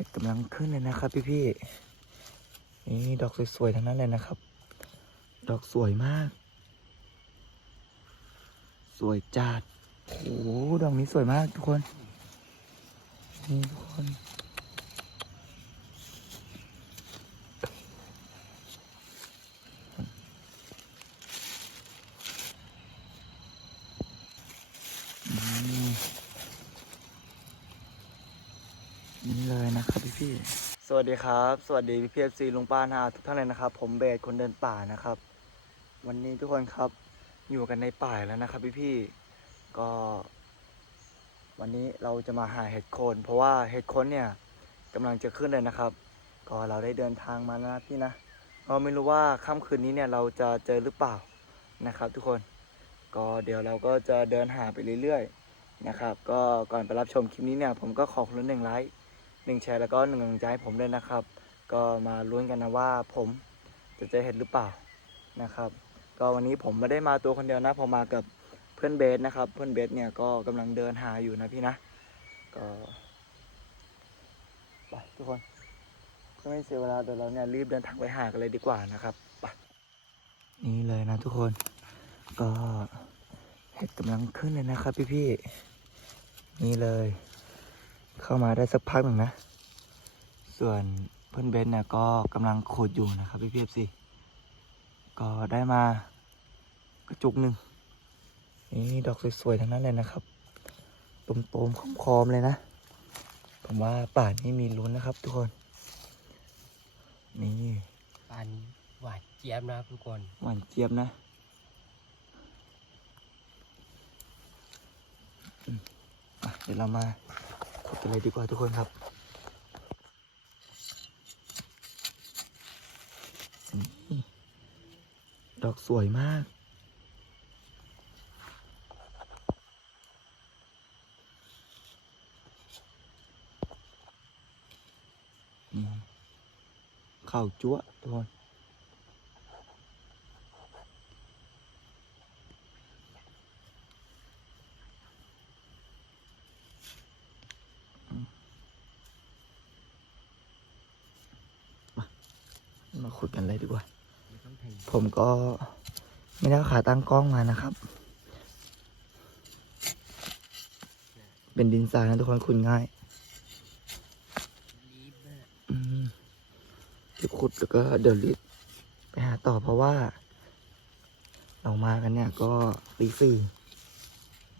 ห็ดกำลังขึ้นเลยนะครับพี่พี่ๆนี่ดอกสวยๆทั้งนั้นเลยนะครับ ดอกสวยมาก สวยจัดโอ้โหดอกนี้สวยมากทุกคน นี่ทุกคน นี่เลยนะครับพี่พี่สวัสดีครับ สวัสดีพี่พีเอฟซีลุงป้านาทุกท่านเลยนะครับ ผมเบสคนเดินป่านะครับ วันนี้ทุกคนครับอยู่กันในป่าแล้วนะครับพี่พี่ก็ วันนี้เราจะมาหาเห็ดโคน เพราะว่าเห็ดโคนเนี่ยกำลังจะขึ้นเลยนะครับ ก็เราได้เดินทางมานะพี่นะก็ไม่รู้ว่าค่ำคืนนี้เนี่ยเราจะเจอหรือเปล่านะครับ ทุกคนก็เดี๋ยวเราก็จะเดินหาไปเรื่อยๆนะครับ ก็ก่อนไปรับชมคลิปนี้เนี่ย ผมก็ขอคนละหนึ่งไลค์ หนึ่งแชร์แล้วก็หนึ่งกำลังใจให้ผมด้วยนะครับ ก็มาลุ้นกันนะว่าผมจะเจอเห็ดหรือเปล่านะครับ ก็วันนี้ผมไม่ได้มาตัวคนเดียวนะผมมากับเพื่อนเบสนะครับ เพื่อนเบสเนี่ยก็กำลังเดินหาอยู่นะพี่นะ ก็ไปทุกคนเพื่อไม่เสียเวลาเดี๋ยวเราเนี่ยรีบเดินทางไปหากันเลยดีกว่านะครับไปนี่เลยนะทุกคนก็เห็ดกำลังขึ้นเลยนะครับพี่พี่ๆนี่เลย เข้ามาได้สักพักหนึ่งนะ ส่วนเพื่อนเบนเนี่ยก็กำลังขุดอยู่นะครับพี่พี่สิก็ได้มากระจุกหนึ่งนี่ดอกสวยๆทั้งนั้นเลยนะครับตุ่มๆคอมๆเลยนะ ผมว่าป่านนี้มีลุ้นนะครับ ทุกคน นี่ปานหวานเจี๊ยบนะครับทุกคน หวานเจี๊ยบนะอืมอะเดี๋ยวเรามา ขุดกันเลยดีกว่าทุกคนครับดอกสวยมากนี่เข่าจั๊วทุกคน ขุดกันเลยดีกว่า ผมก็ไม่ได้ขาตั้งกล้องมานะครับ เป็นดินทรายนะทุกคนขุดง่ายรีบอะอืมเดี๋ยวขุดแล้วก็เดี๋ยวรีบไปหาต่อเพราะว่า เรามากันเนี่ยก็ตีสี่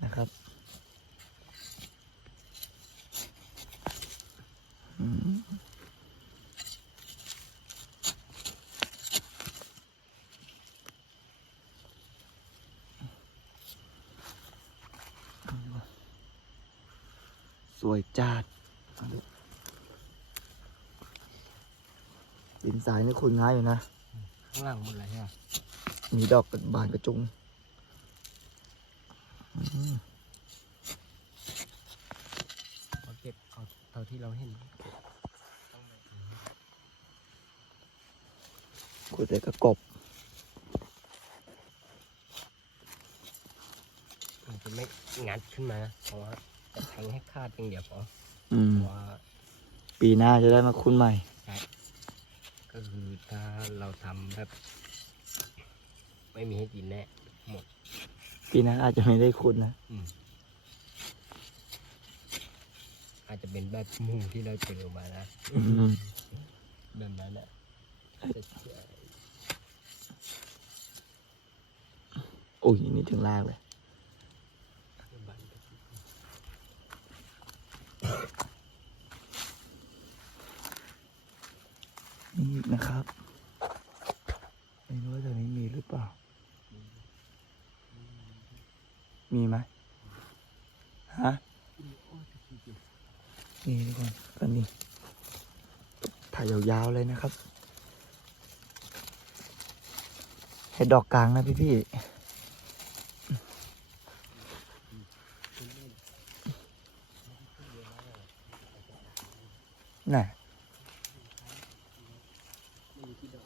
นะครับ วยจัดเอาดูดินทรายนี่ขุดง่ายอยู่นะ ข้างหลังหมดเลยใช่ไหมมีดอกบานกระจุงอืมเราเก็บเอาเท่าที่เราเห็นขุดเลยก็กบมันจะไม่งัดขึ้นมาเพราะว่า จะแทงให้ขาดอย่างเดียวพออืมเพราะว่าปีหน้าจะได้มาคุ้นใหม่ ก็คือถ้าเราทำแบบ ไม่มีให้กินแน่หมดปีหน้าอาจจะไม่ได้คุ้นนะอืม อาจจะเป็นแบบหมูที่เราเจอมานะอืมแบบนั้นอะจะเชื่อ โอ้ยนี่ถึงลากเลย บ้าน นี่นะครับ ไม่รู้ว่าแถวนี้มีหรือเปล่า มีไหมฮะนี่ทุกคนก็นี่ถ่ายยาวๆเลยนะครับเห็ดดอกกลางนะพี่ๆ กี่ดอก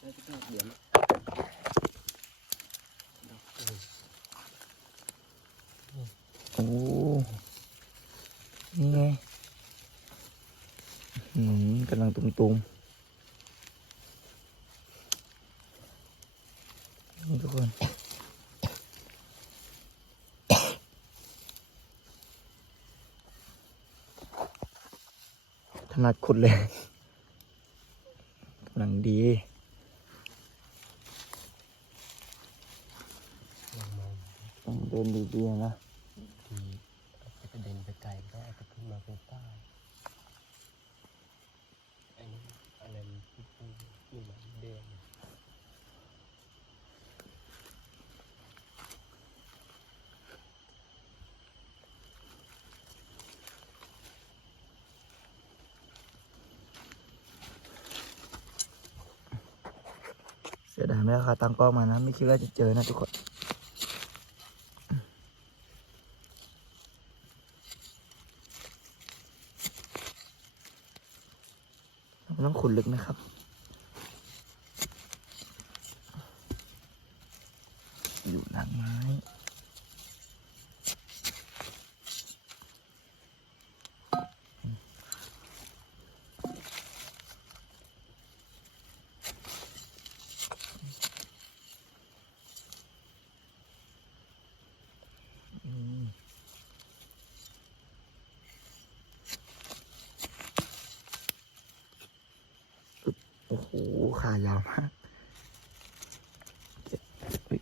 แล้วก็เดี๋ยวโอ้นี่ไงหืมกำลังตุ่มๆ นัดขุดเลยกำลังดีต้องเดินดีๆนะทีอาจจะกระเด็นไปไกลก็อาจจะขึ้นมาเป็นใต้อันนี้อะไรมันพูดพูดนี่มันเด้ง เสียดาย ไม่ได้ค่ะตั้งกล้องมานะ ไม่คิดว่าจะเจอนะทุกคน เราต้องขุดลึกนะครับ อยู่หลังไม้ อืมอึ๊บโอ้โห ขา ยาวมากเจ็บเฮ้ย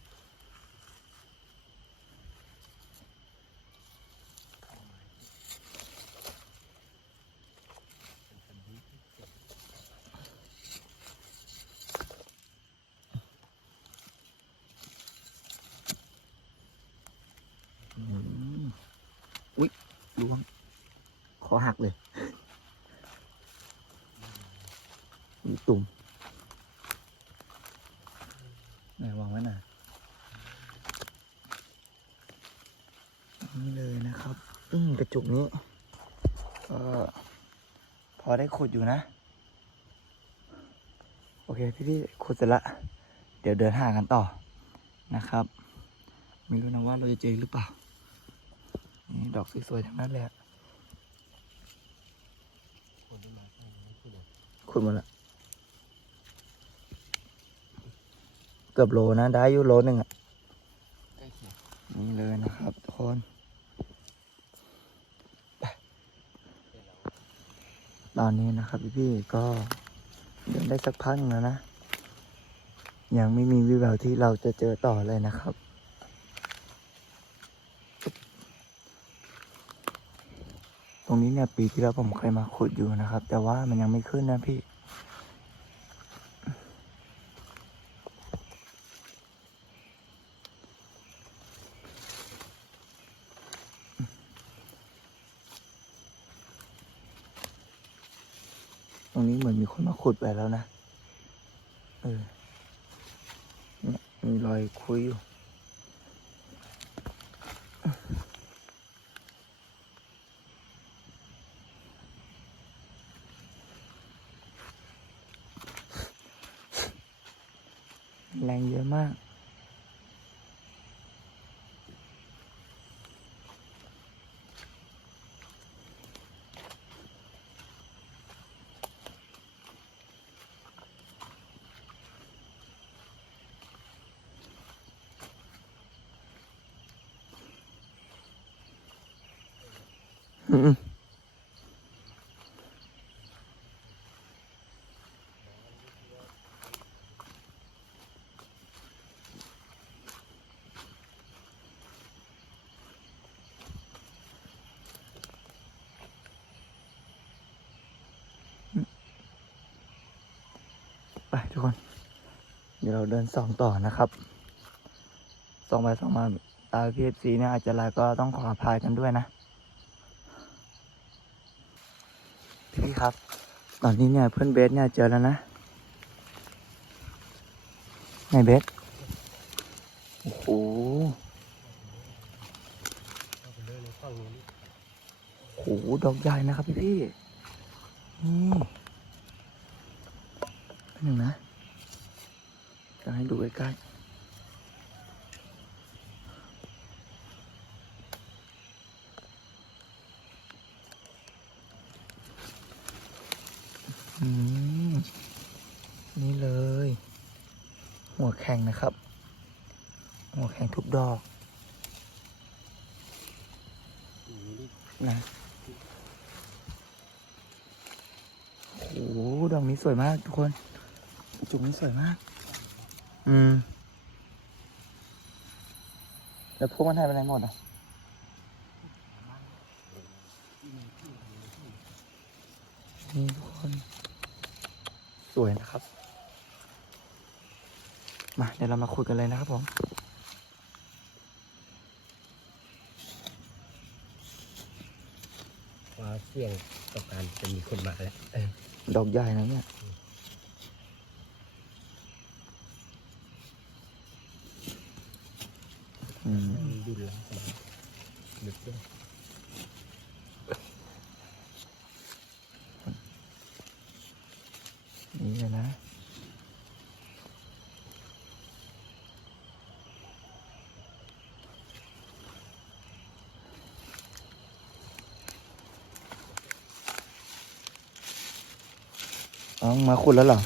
อืมอุ๊ยล่วงคอหักเลยมีตุ่มไหนวางไว้หน่อย นี่เลยนะครับอืมกระจุกนี้ก็พอได้ขุดอยู่นะ โอเคพี่ๆขุดเสร็จละ เดี๋ยวเดินหากันต่อนะครับ ไม่รู้นะว่าเราจะเจอหรือเปล่า นี่ดอกสวยๆทั้งนั้นเลยอะคนที่มาขุดหมดละเกือบโลนะ ได้อยู่โลหนึ่งอะใกล้เคียงนี่เลยนะครับทุกคนไป เดี๋ยวเรา ตอนนี้นะครับพี่ๆก็เดินได้สักพักแล้วนะ ยังไม่มีวิวแววที่เราจะเจอต่อเลยนะครับ ตรงนี้เนี่ยปีที่แล้วผมเคยมาขุดอยู่นะครับ แต่ว่ามันยังไม่ขึ้นนะพี่ รงนี้เหมือนมีคนมาขุดไปแล้วนะ เออเนี่ยมีรอยคุยอยู่แรงเยอะมาก ดี๋ยวเราเดินส่องต่อนะครับส่องไปส่องมาตาพีเอฟซีเนี่ยอาจจะลายก็ต้องขออภัยกันด้วยนะ พี่ครับ ตอนนี้เนี่ยเพื่อนเบสเนี่ยเจอแล้วนะไหนเบสโอ้โหโอ้โหดอกใหญ่นะครับพี่พี่นี่เป็นหนึ่งนะ จะให้ดูใกล้นี่เลย หัวแข็งนะครับ หัวแข็งทุกดอกนะโอ้โหดอกนี้สวยมากทุกคน จุกนี้สวยมาก อืม แล้วพวกมันหายไปไหนหมดอะ นี่ทุกคน สวยนะครับ มาเดี๋ยวเรามาคุยกันเลยนะครับผมว่าเสี่ยงกับการจะมีคนมาแล้วเออดอกใหญ่นะเนี่ย อืม มัน ดุนแล้วนึกด้วยนี่เลยนะเอมาขุดแล้วเหรอ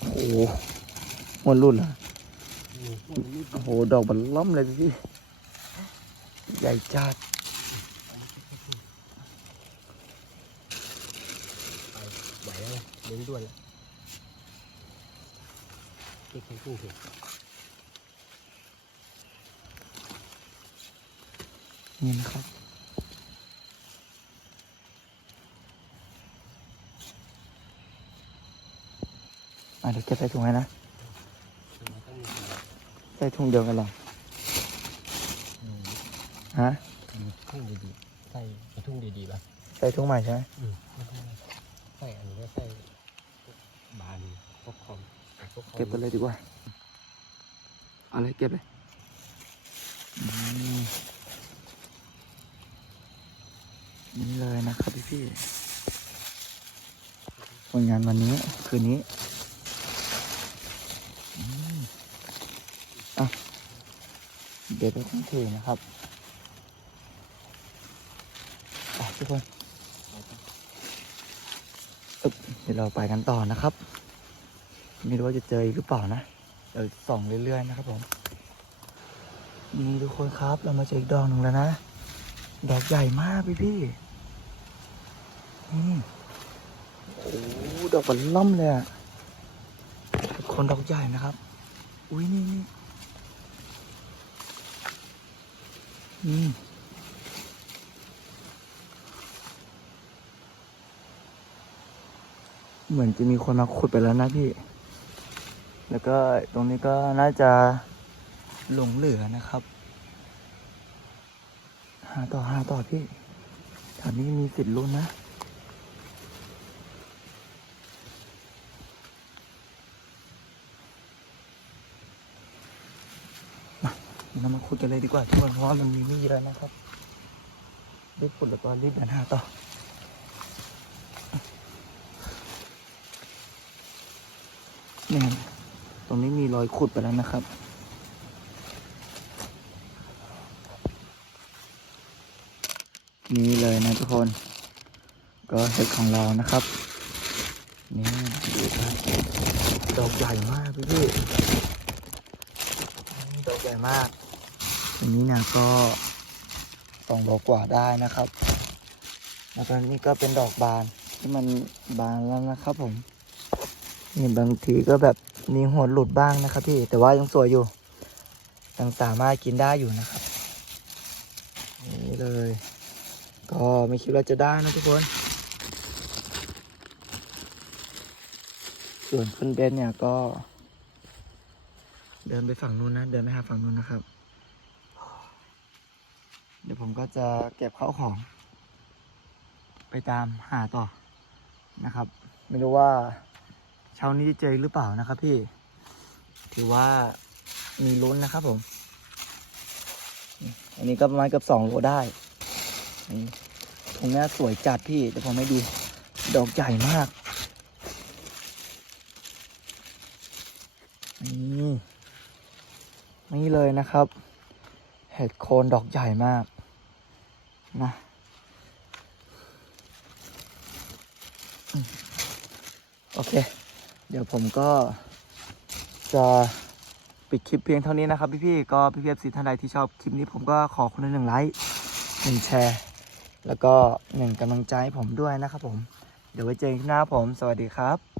โอ้โหหมดรุ่นเหรอโอ้โห ดอกบันล่อมเลยพี่ หญ่จัดไปไหวแล้วไงเลี้ยงด้วนแล้วเด็กทั้งคู่เห็นนี่นะครับอะเดี๋ยวเก็บใส่ถุงให้นะมันต้องมีคนใส่ถุงเดียวกันเหรออืม ฮะมีทุ่งดีๆใส่กระทุ่งดีๆป่ะใส่ถุงใหม่ใช่ไหมอืมไม่ต้องใส่อันนี้ก็ใส่บานพวกคอมพวกคอมเก็บไปเลยดีกว่าเอาเลยเก็บเลยอืมนี่เลยนะครับพี่พี่ๆผลงานวันนี้คืนนี้อืมอะเดี๋ยวไปต้องถือนะครับไป ทุกคนเดี๋ยวเราไปกันต่อนะครับ ไม่รู้ว่าจะเจออีกหรือเปล่านะเดี๋ยวส่องเรื่อยๆนะครับผมนี่ทุกคนครับเรามาเจออีกดอกหนึ่งแล้วนะดอกใหญ่มากพี่พี่นี่โอ้ดอกบันล่ำเลยอะคนดอกใหญ่นะครับ อุ้ยนี่นี่นี่ เหมือนจะมีคนมาขุดไปแล้วนะพี่ แล้วก็ตรงนี้ก็น่าจะหลงเหลือนะครับ หาต่อหาต่อพี่แถวนี้มีสิทธิ์ลุ้นนะมาเรามาขุดกันเลยดีกว่าทุกคนเพราะว่ามันมีไม่เยอะนะครับรีบขุดแล้วก็รีบเดินหาต่อ นี่ครับต ร้อยขุดไปแล้วนะครับ นี่เลยนะทุกคน ก็เห็ดของเรานะครับ นี่ดูครับดอกใหญ่มากพี่พี่ดอกใหญ่มากอันนี้เนี่ยก็สองโลกว่าได้นะครับ แล้วก็นี่ก็เป็นดอกบานที่มันบานแล้วนะครับผมนี่บางทีก็แบบ มีหัวหลุดบ้างนะครับพี่แต่ว่ายังสวยอยู่ยังสามารถกินได้อยู่นะครับนี่เลย ก็ไม่คิดว่าจะได้นะทุกคน ส่วนคุณเบนเนี่ยก็ เดินไปฝั่งนู้นนะ เดินไปหาฝั่งนู้นนะครับ เดี๋ยวผมก็จะเก็บข้าวของ ไปตามหาต่อนะครับ ไม่รู้ว่า เช้านี้จะเจอหรือเปล่านะครับพี่ ถือว่ามีลุ้นนะครับผม อันนี้ก็ประมาณเกือบสองโลได้ตรงนี้สวยจัดพี่แต่ผมไม่ดู ดอกใหญ่มากนี่นี่เลยนะครับ เห็ดโคนดอกใหญ่มากนะโอเค เดี๋ยวผมก็จะปิดคลิปเพียงเท่านี้นะครับ พี่ๆก็พี่พีเอฟซีท่านใดที่ชอบคลิปนี้ผมก็ขอคนละหนึ่งไลค์หนึ่งแชร์ แล้วก็หนึ่งกำลังใจให้ผมด้วยนะครับผม เดี๋ยวไว้เจอกันหน้าผม สวัสดีครับ